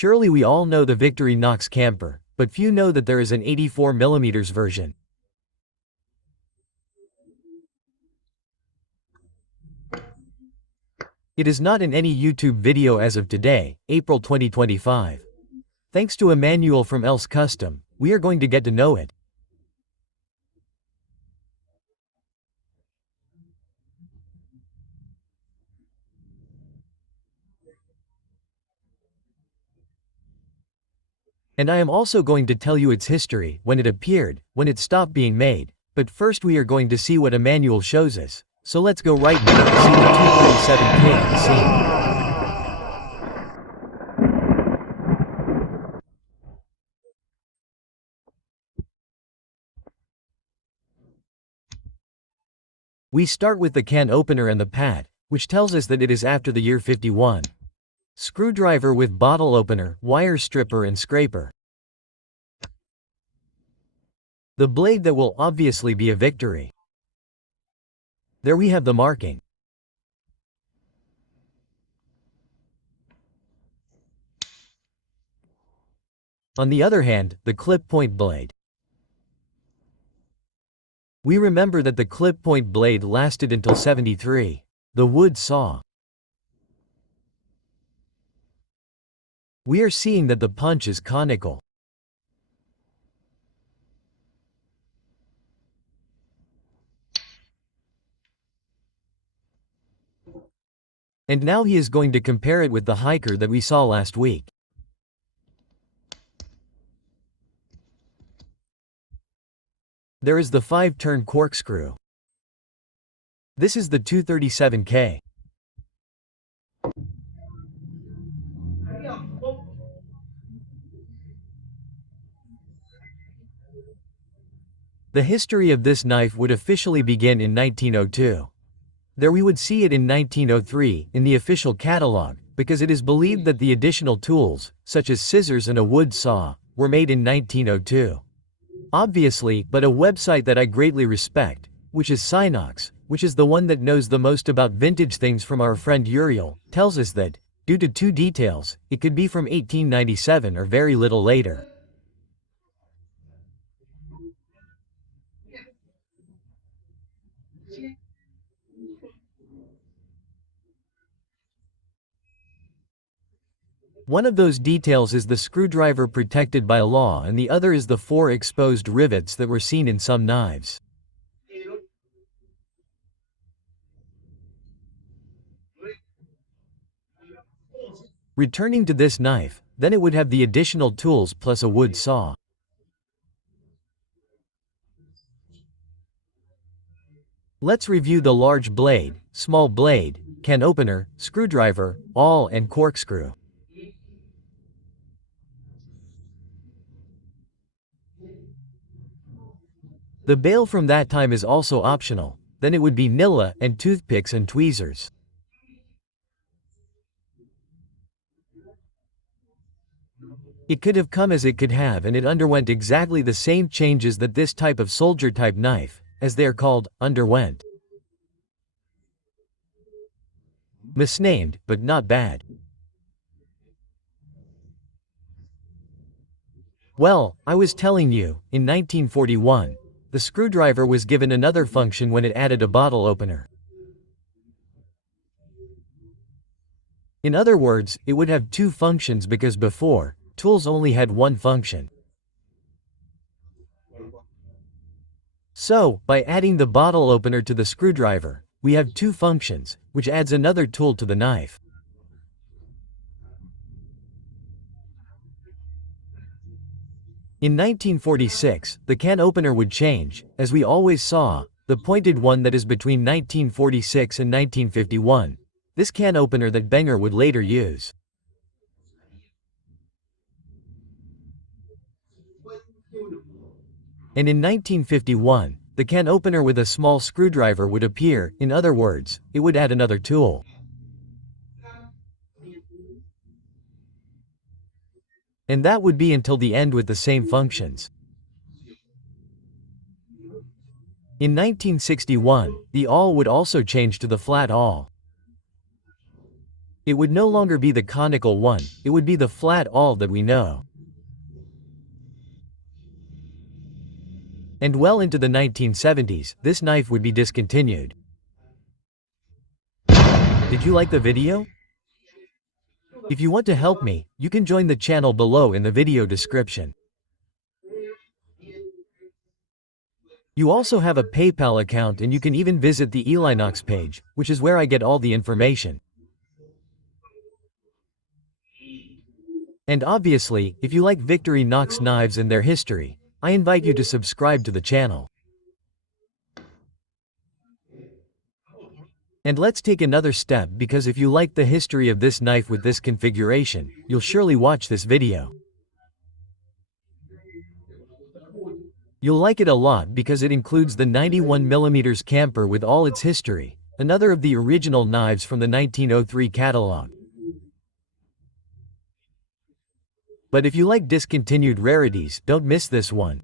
Surely we all know the Victorinox camper, but few know that there is an 84mm version. It is not in any YouTube video as of today, April 2025. Thanks to Manuel from Else Custom, we are going to get to know it. And I am also going to tell you its history, when it appeared, when it stopped being made, but first we are going to see what Manuel shows us. So let's go right now to see the 237K on the scene. We start with the can opener and the pad, which tells us that it is after the year 51. Screwdriver with bottle opener, wire stripper and scraper. The blade that will obviously be a Victory. There we have the marking. On the other hand, the clip point blade. We remember that the clip point blade lasted until 73. The wood saw. We are seeing that the punch is conical. And now he is going to compare it with the hiker that we saw last week. There is the 5-turn corkscrew. This is the 237K. The history of this knife would officially begin in 1902. There we would see it in 1903 in the official catalog, because it is believed that the additional tools, such as scissors and a wood saw, were made in 1902. Obviously, but a website that I greatly respect, which is Synox, which is the one that knows the most about vintage things from our friend Uriel, tells us that, due to two details, it could be from 1897 or very little later. One of those details is the screwdriver protected by law and the other is the 4 exposed rivets that were seen in some knives. Returning to this knife, then it would have the additional tools plus a wood saw. Let's review the large blade, small blade, can opener, screwdriver, awl and corkscrew. The bail from that time is also optional, then it would be nilla and toothpicks and tweezers. It could have come as it could have and it underwent exactly the same changes that this type of soldier type knife, as they are called, underwent. Misnamed, but not bad. Well, I was telling you, in 1941, the screwdriver was given another function when it added a bottle opener. In other words, it would have 2 functions because before, tools only had 1 function. So, by adding the bottle opener to the screwdriver, we have 2 functions, which adds another tool to the knife. In 1946, the can opener would change, as we always saw, the pointed one that is between 1946 and 1951. This can opener that Benger would later use. And in 1951, the can opener with a small screwdriver would appear, in other words, it would add another tool. And that would be until the end with the same functions. In 1961, the awl would also change to the flat awl. It would no longer be the conical one, it would be the flat awl that we know. And well into the 1970s, this knife would be discontinued. Did you like the video? If you want to help me, you can join the channel below in the video description. You also have a PayPal account and you can even visit the Victorinox page, which is where I get all the information. And obviously, if you like Victorinox knives and their history, I invite you to subscribe to the channel. And let's take another step, because if you like the history of this knife with this configuration, you'll surely watch this video. You'll like it a lot because it includes the 91mm camper with all its history, another of the original knives from the 1903 catalog. But if you like discontinued rarities, don't miss this one.